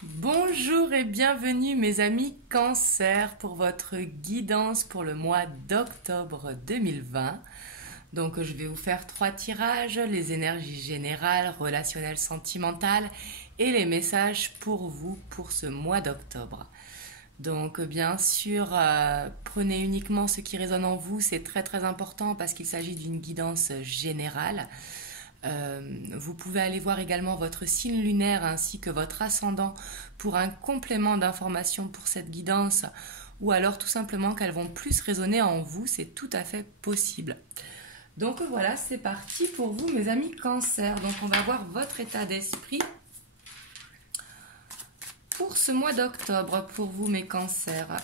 Bonjour et bienvenue mes amis Cancer pour votre guidance pour le mois d'octobre 2020. Donc je vais vous faire 3 tirages, les énergies générales, relationnelles, sentimentales et les messages pour vous pour ce mois d'octobre. Donc bien sûr, prenez uniquement ce qui résonne en vous, c'est très important parce qu'il s'agit d'une guidance générale. Vous pouvez aller voir également votre signe lunaire ainsi que votre ascendant pour un complément d'information pour cette guidance ou alors tout simplement qu'elles vont plus résonner en vous, c'est tout à fait possible. Donc voilà, c'est parti pour vous mes amis Cancer. Donc on va voir votre état d'esprit pour ce mois d'octobre pour vous mes Cancers.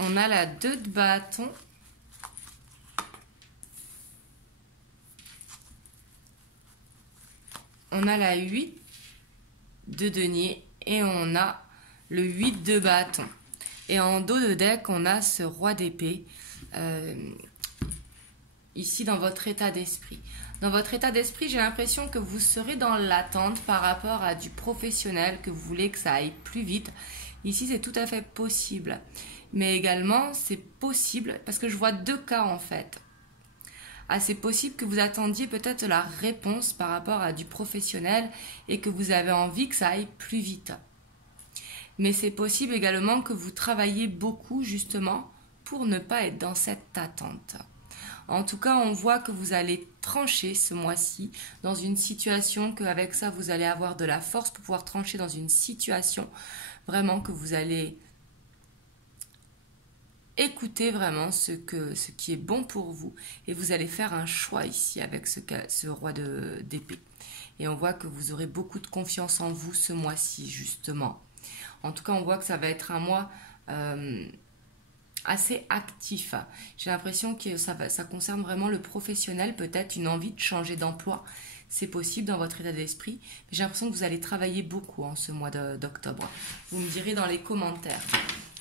On a la 2 de bâton. On a la 8 de denier et on a le 8 de bâton. Et en dos de deck, on a ce roi d'épée ici dans votre état d'esprit. Dans votre état d'esprit, j'ai l'impression que vous serez dans l'attente par rapport à du professionnel, que vous voulez que ça aille plus vite. Ici, c'est tout à fait possible. Mais également, c'est possible, parce que je vois 2 cas en fait. C'est possible que vous attendiez peut-être la réponse par rapport à du professionnel et que vous avez envie que ça aille plus vite. Mais c'est possible également que vous travaillez beaucoup justement pour ne pas être dans cette attente. En tout cas, on voit que vous allez trancher ce mois-ci dans une situation qu'avec ça, vous allez avoir de la force pour pouvoir trancher dans une situation vraiment que vous allez écoutez vraiment ce qui est bon pour vous et vous allez faire un choix ici avec ce roi d'épée. Et on voit que vous aurez beaucoup de confiance en vous ce mois-ci justement. En tout cas, on voit que ça va être un mois assez actif. J'ai l'impression que ça concerne vraiment le professionnel, peut-être une envie de changer d'emploi. C'est possible dans votre état d'esprit. J'ai l'impression que vous allez travailler beaucoup en ce mois d'octobre. Vous me direz dans les commentaires.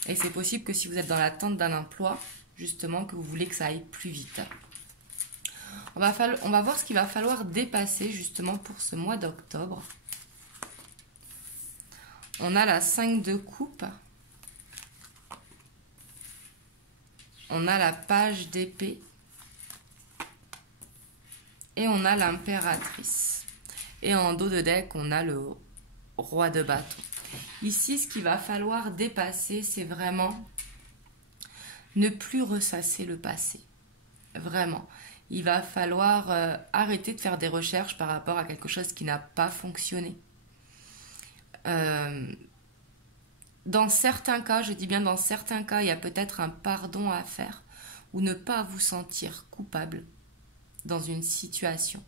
Et c'est possible que si vous êtes dans l'attente d'un emploi, justement, que vous voulez que ça aille plus vite. On va voir ce qu'il va falloir dépasser, justement, pour ce mois d'octobre. On a la 5 de coupe. On a la page d'épée. Et on a l'impératrice. Et en dos de deck, on a le roi de bâton. Ici, ce qu'il va falloir dépasser, c'est vraiment ne plus ressasser le passé. Vraiment. Il va falloir arrêter de faire des recherches par rapport à quelque chose qui n'a pas fonctionné. Dans certains cas, je dis bien dans certains cas, il y a peut-être un pardon à faire ou ne pas vous sentir coupable dans une situation.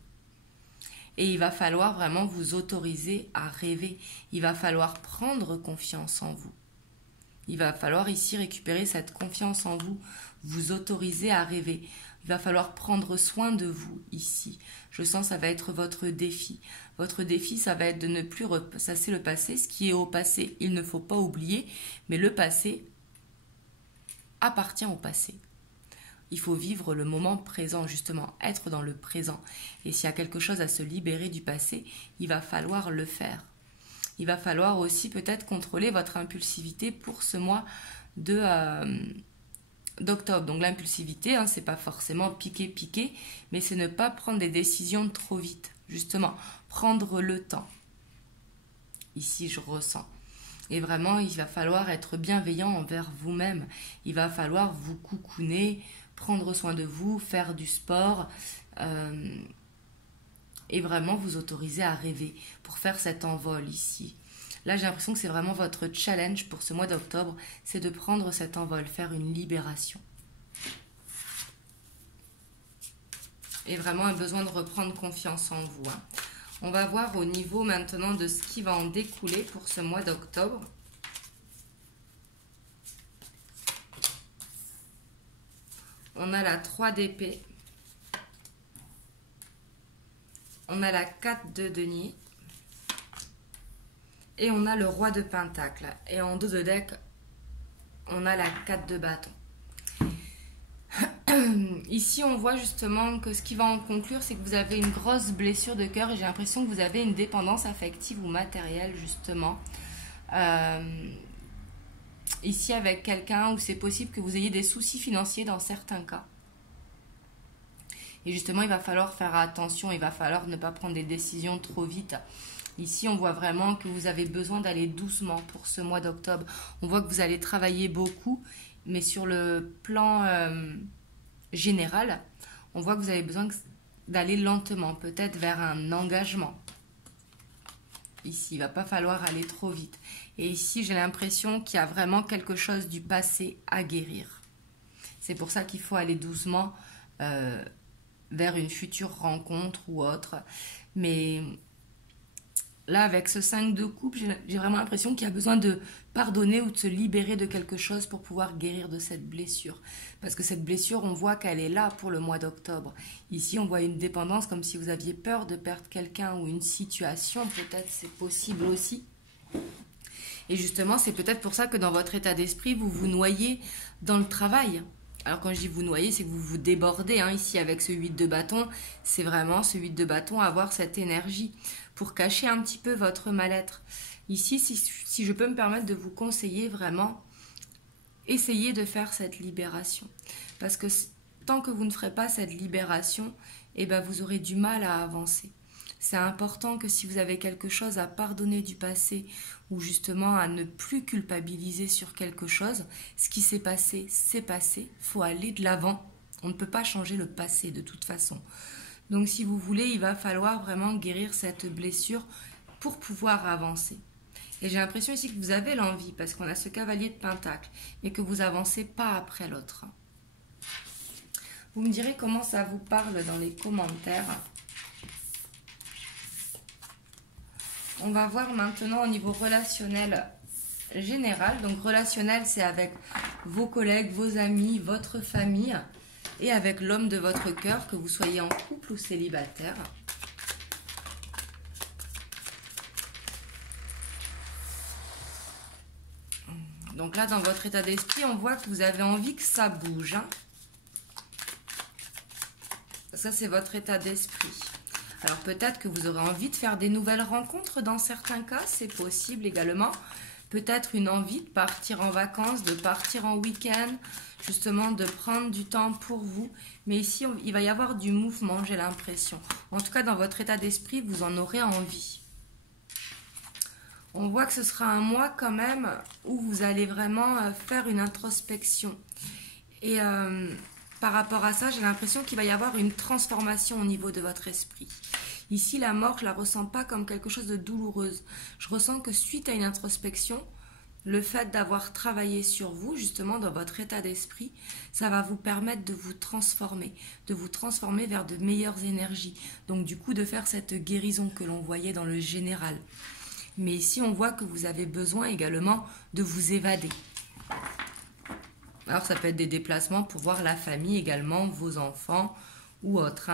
Et il va falloir vraiment vous autoriser à rêver. Il va falloir prendre confiance en vous. Il va falloir ici récupérer cette confiance en vous, vous autoriser à rêver. Il va falloir prendre soin de vous ici. Je sens que ça va être votre défi. Votre défi, ça va être de ne plus ressasser le passé. Ce qui est au passé, il ne faut pas oublier, mais le passé appartient au passé. Il faut vivre le moment présent, justement, être dans le présent. Et s'il y a quelque chose à se libérer du passé, il va falloir le faire. Il va falloir aussi peut-être contrôler votre impulsivité pour ce mois d'octobre. Donc l'impulsivité, c'est pas forcément piquer, mais c'est ne pas prendre des décisions trop vite. Justement, prendre le temps. Ici, je ressens. Et vraiment, il va falloir être bienveillant envers vous-même. Il va falloir vous coucouner, prendre soin de vous, faire du sport et vraiment vous autoriser à rêver pour faire cet envol ici. Là, j'ai l'impression que c'est vraiment votre challenge pour ce mois d'octobre, c'est de prendre cet envol, faire une libération. Et vraiment un besoin de reprendre confiance en vous. On va voir au niveau maintenant de ce qui va en découler pour ce mois d'octobre. On a la 3 d'épée. On a la 4 de denier. Et on a le roi de pentacle. Et en dos de deck, on a la 4 de bâton. Ici, on voit justement que ce qui va en conclure, c'est que vous avez une grosse blessure de cœur et j'ai l'impression que vous avez une dépendance affective ou matérielle, justement. Ici, avec quelqu'un où c'est possible que vous ayez des soucis financiers dans certains cas. Et justement, il va falloir faire attention, il va falloir ne pas prendre des décisions trop vite. Ici, on voit vraiment que vous avez besoin d'aller doucement pour ce mois d'octobre. On voit que vous allez travailler beaucoup, mais sur le plan général, on voit que vous avez besoin d'aller lentement, peut-être vers un engagement. Ici, il ne va pas falloir aller trop vite. Et ici, j'ai l'impression qu'il y a vraiment quelque chose du passé à guérir. C'est pour ça qu'il faut aller doucement vers une future rencontre ou autre. Mais là, avec ce 5 de coupe, j'ai vraiment l'impression qu'il y a besoin de pardonner ou de se libérer de quelque chose pour pouvoir guérir de cette blessure. Parce que cette blessure, on voit qu'elle est là pour le mois d'octobre. Ici, on voit une dépendance comme si vous aviez peur de perdre quelqu'un ou une situation. Peut-être c'est possible aussi. Et justement, c'est peut-être pour ça que dans votre état d'esprit, vous vous noyez dans le travail. Alors quand je dis vous noyez, c'est que vous vous débordez. Ici, avec ce 8 de bâton, c'est vraiment ce 8 de bâton, avoir cette énergie pour cacher un petit peu votre mal-être. Ici, si je peux me permettre de vous conseiller, vraiment, essayez de faire cette libération. Parce que tant que vous ne ferez pas cette libération, eh ben, vous aurez du mal à avancer. C'est important que si vous avez quelque chose à pardonner du passé ou justement à ne plus culpabiliser sur quelque chose, ce qui s'est passé, c'est passé. Il faut aller de l'avant. On ne peut pas changer le passé de toute façon. Donc si vous voulez, il va falloir vraiment guérir cette blessure pour pouvoir avancer. Et j'ai l'impression ici que vous avez l'envie parce qu'on a ce cavalier de pentacle et que vous avancez pas après l'autre. Vous me direz comment ça vous parle dans les commentaires. On va voir maintenant au niveau relationnel général. Donc relationnel, c'est avec vos collègues, vos amis, votre famille et avec l'homme de votre cœur, que vous soyez en couple ou célibataire. Donc là, dans votre état d'esprit, on voit que vous avez envie que ça bouge. Ça, c'est votre état d'esprit. Alors peut-être que vous aurez envie de faire des nouvelles rencontres dans certains cas, c'est possible également. Peut-être une envie de partir en vacances, de partir en week-end, justement de prendre du temps pour vous. Mais ici, il va y avoir du mouvement, j'ai l'impression. En tout cas, dans votre état d'esprit, vous en aurez envie. On voit que ce sera un mois quand même où vous allez vraiment faire une introspection. Et par rapport à ça, j'ai l'impression qu'il va y avoir une transformation au niveau de votre esprit. Ici, la mort, je ne la ressens pas comme quelque chose de douloureuse. Je ressens que suite à une introspection, le fait d'avoir travaillé sur vous, justement dans votre état d'esprit, ça va vous permettre de vous transformer vers de meilleures énergies. Donc du coup, de faire cette guérison que l'on voyait dans le général. Mais ici, on voit que vous avez besoin également de vous évader. Alors, ça peut être des déplacements pour voir la famille également, vos enfants ou autres.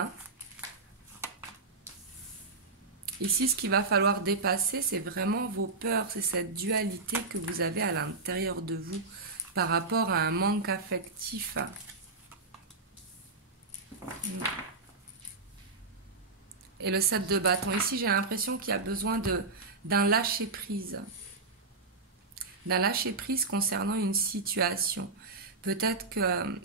Ici, ce qu'il va falloir dépasser, c'est vraiment vos peurs. C'est cette dualité que vous avez à l'intérieur de vous par rapport à un manque affectif. Et le 7 de bâton. Ici, j'ai l'impression qu'il y a besoin d'un lâcher-prise. D'un lâcher-prise concernant une situation. Peut-être que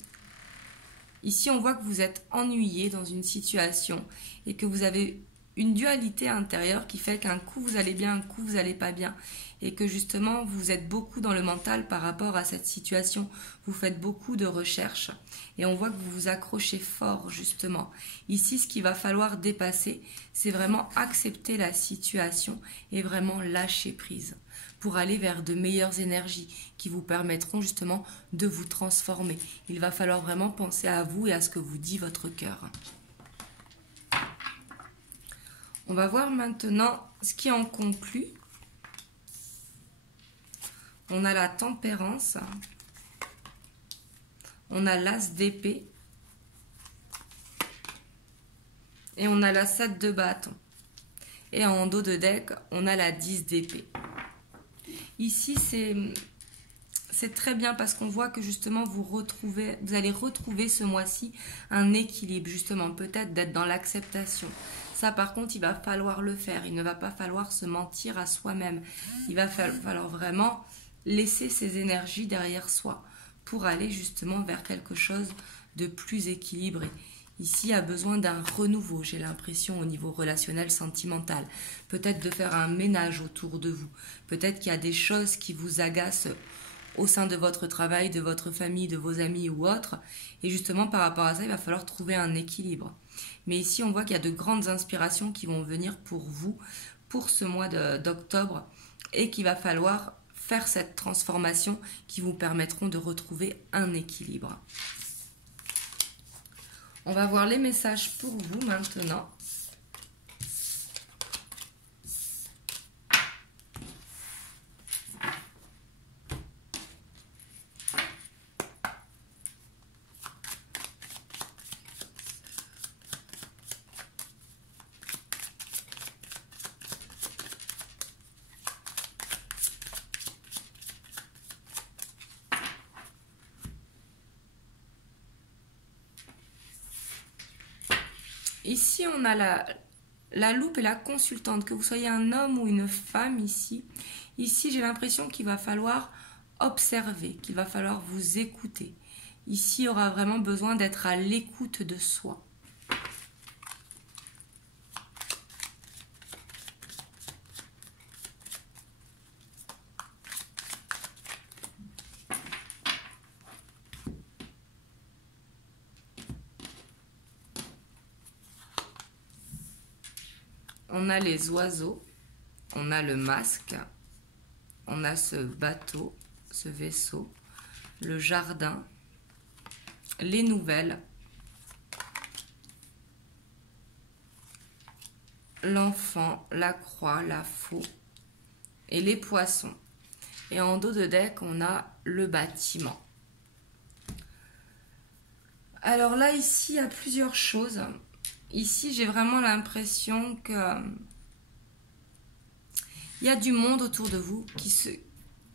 ici, on voit que vous êtes ennuyé dans une situation et que vous avez une dualité intérieure qui fait qu'un coup vous allez bien, un coup vous n'allez pas bien. Et que justement, vous êtes beaucoup dans le mental par rapport à cette situation. Vous faites beaucoup de recherches et on voit que vous vous accrochez fort justement. Ici, ce qu'il va falloir dépasser, c'est vraiment accepter la situation et vraiment lâcher prise pour aller vers de meilleures énergies qui vous permettront justement de vous transformer. Il va falloir vraiment penser à vous et à ce que vous dit votre cœur. On va voir maintenant ce qui en conclut. On a la tempérance. On a l'as d'épée. Et on a la 7 de bâton. Et en dos de deck, on a la 10 d'épée. Ici, c'est très bien parce qu'on voit que justement vous allez retrouver ce mois-ci un équilibre, justement, peut-être d'être dans l'acceptation. Ça, par contre, il va falloir le faire. Il ne va pas falloir se mentir à soi-même. Il va falloir vraiment laisser ses énergies derrière soi pour aller justement vers quelque chose de plus équilibré. Ici, il y a besoin d'un renouveau, j'ai l'impression, au niveau relationnel, sentimental. Peut-être de faire un ménage autour de vous. Peut-être qu'il y a des choses qui vous agacent au sein de votre travail, de votre famille, de vos amis ou autres. Et justement, par rapport à ça, il va falloir trouver un équilibre. Mais ici, on voit qu'il y a de grandes inspirations qui vont venir pour vous, pour ce mois d'octobre, et qu'il va falloir faire cette transformation qui vous permettront de retrouver un équilibre. On va voir les messages pour vous maintenant. Ici, on a la loupe et la consultante, que vous soyez un homme ou une femme ici. Ici, j'ai l'impression qu'il va falloir observer, qu'il va falloir vous écouter. Ici, il y aura vraiment besoin d'être à l'écoute de soi. On a les oiseaux, on a le masque, on a ce bateau, ce vaisseau, le jardin, les nouvelles, l'enfant, la croix, la faux et les poissons. Et en dos de deck, on a le bâtiment. Alors là, ici, il y a plusieurs choses. Ici, j'ai vraiment l'impression que il y a du monde autour de vous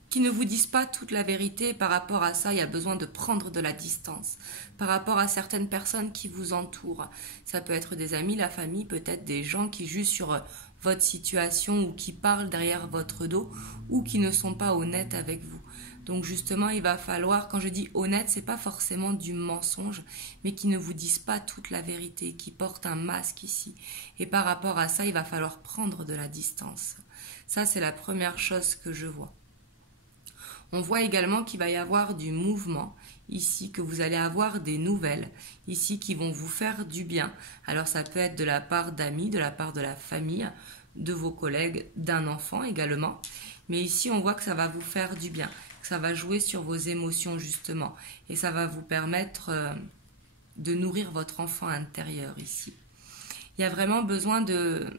qui ne vous disent pas toute la vérité. Par rapport à ça, il y a besoin de prendre de la distance. Par rapport à certaines personnes qui vous entourent. Ça peut être des amis, la famille, peut-être des gens qui jugent sur votre situation ou qui parlent derrière votre dos ou qui ne sont pas honnêtes avec vous. Donc justement, il va falloir, quand je dis honnête, c'est pas forcément du mensonge, mais qui ne vous disent pas toute la vérité, qui portent un masque ici. Et par rapport à ça, il va falloir prendre de la distance. Ça, c'est la première chose que je vois. On voit également qu'il va y avoir du mouvement ici, que vous allez avoir des nouvelles ici qui vont vous faire du bien. Alors ça peut être de la part d'amis, de la part de la famille, de vos collègues, d'un enfant également. Mais ici, on voit que ça va vous faire du bien. Ça va jouer sur vos émotions justement et ça va vous permettre de nourrir votre enfant intérieur ici. Il y a vraiment besoin de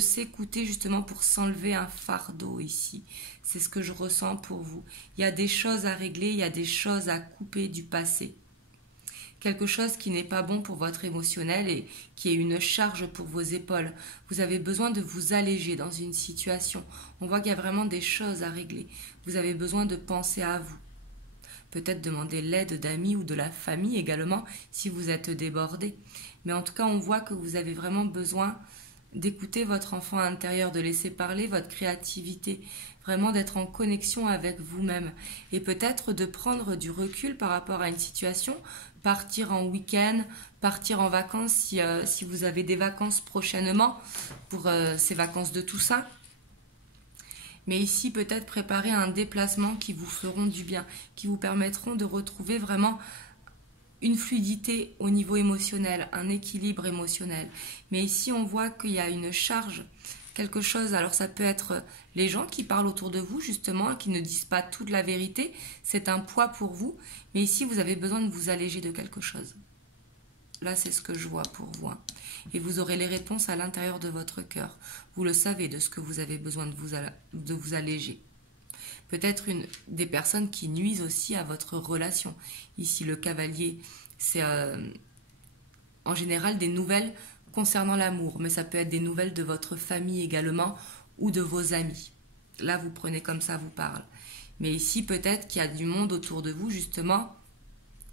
s'écouter justement pour s'enlever un fardeau ici. C'est ce que je ressens pour vous. Il y a des choses à régler, il y a des choses à couper du passé. Quelque chose qui n'est pas bon pour votre émotionnel et qui est une charge pour vos épaules. Vous avez besoin de vous alléger dans une situation. On voit qu'il y a vraiment des choses à régler. Vous avez besoin de penser à vous. Peut-être demander l'aide d'amis ou de la famille également si vous êtes débordé. Mais en tout cas, on voit que vous avez vraiment besoin d'écouter votre enfant intérieur, de laisser parler votre créativité, vraiment d'être en connexion avec vous-même et peut-être de prendre du recul par rapport à une situation, partir en week-end, partir en vacances si vous avez des vacances prochainement pour ces vacances de Toussaint. Mais ici, peut-être préparer un déplacement qui vous feront du bien, qui vous permettront de retrouver vraiment une fluidité au niveau émotionnel, un équilibre émotionnel. Mais ici, on voit qu'il y a une charge, quelque chose. Alors, ça peut être les gens qui parlent autour de vous, justement, qui ne disent pas toute la vérité. C'est un poids pour vous. Mais ici, vous avez besoin de vous alléger de quelque chose. Là, c'est ce que je vois pour vous. Et vous aurez les réponses à l'intérieur de votre cœur. Vous le savez de ce que vous avez besoin de vous alléger. Peut-être des personnes qui nuisent aussi à votre relation. Ici, le cavalier, c'est en général des nouvelles concernant l'amour, mais ça peut être des nouvelles de votre famille également ou de vos amis. Là, vous prenez comme ça vous parle. Mais ici, peut-être qu'il y a du monde autour de vous, justement,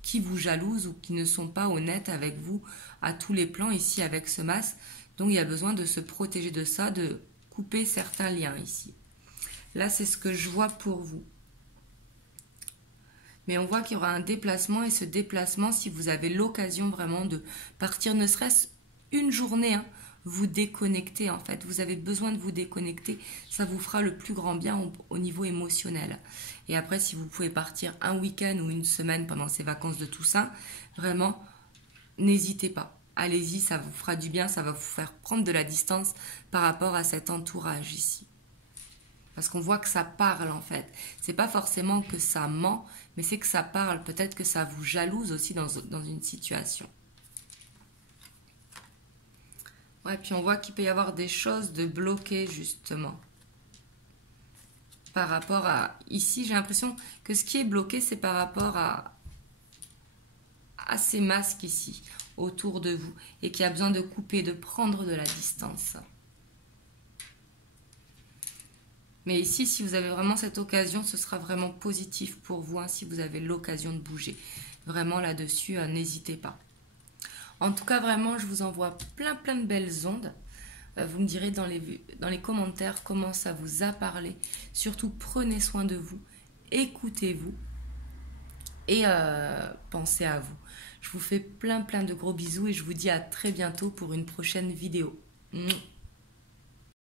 qui vous jalousent ou qui ne sont pas honnêtes avec vous à tous les plans ici avec ce masque. Donc, il y a besoin de se protéger de ça, de couper certains liens ici. Là, c'est ce que je vois pour vous. Mais on voit qu'il y aura un déplacement, et ce déplacement, si vous avez l'occasion vraiment de partir, ne serait-ce une journée, hein, vous déconnecter en fait. Vous avez besoin de vous déconnecter, ça vous fera le plus grand bien au niveau émotionnel. Et après, si vous pouvez partir un week-end ou une semaine pendant ces vacances de Toussaint, vraiment, n'hésitez pas. Allez-y, ça vous fera du bien, ça va vous faire prendre de la distance par rapport à cet entourage ici. Parce qu'on voit que ça parle en fait. C'est pas forcément que ça ment, mais c'est que ça parle. Peut-être que ça vous jalouse aussi dans une situation. Ouais, puis on voit qu'il peut y avoir des choses de bloquées justement. Par rapport à... Ici, j'ai l'impression que ce qui est bloqué, c'est par rapport à ces masques ici, autour de vous. Et qu'il y a besoin de couper, de prendre de la distance. Mais ici, si vous avez vraiment cette occasion, ce sera vraiment positif pour vous, hein, si vous avez l'occasion de bouger. Vraiment là-dessus, n'hésitez pas. En tout cas, vraiment, je vous envoie plein de belles ondes. Vous me direz dans les commentaires comment ça vous a parlé. Surtout, prenez soin de vous, écoutez-vous et pensez à vous. Je vous fais plein de gros bisous et je vous dis à très bientôt pour une prochaine vidéo.